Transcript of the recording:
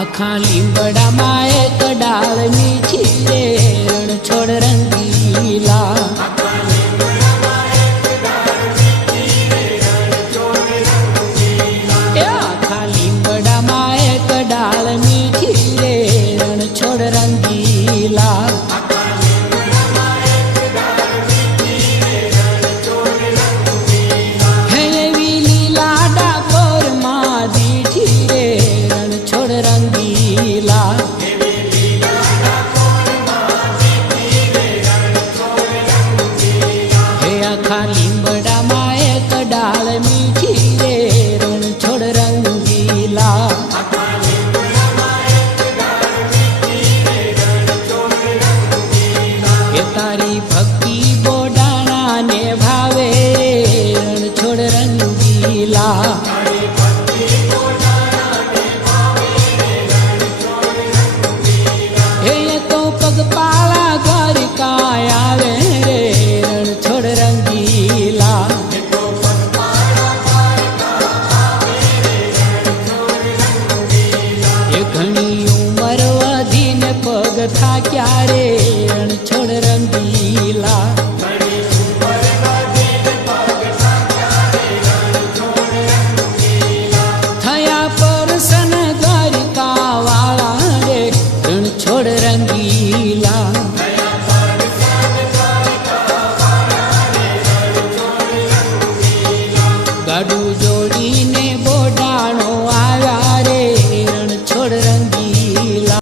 आखा लींबड़ा माए कडाल मीठी रे रण छोड़ रंगीला आखा लींबड़ा माए कडाल मीठी रे रण छोड़ रंगीला रंगीला हे आखा लींबड़ा माए कडाल मीठी रे रण छोड़ रंगीला ये तारी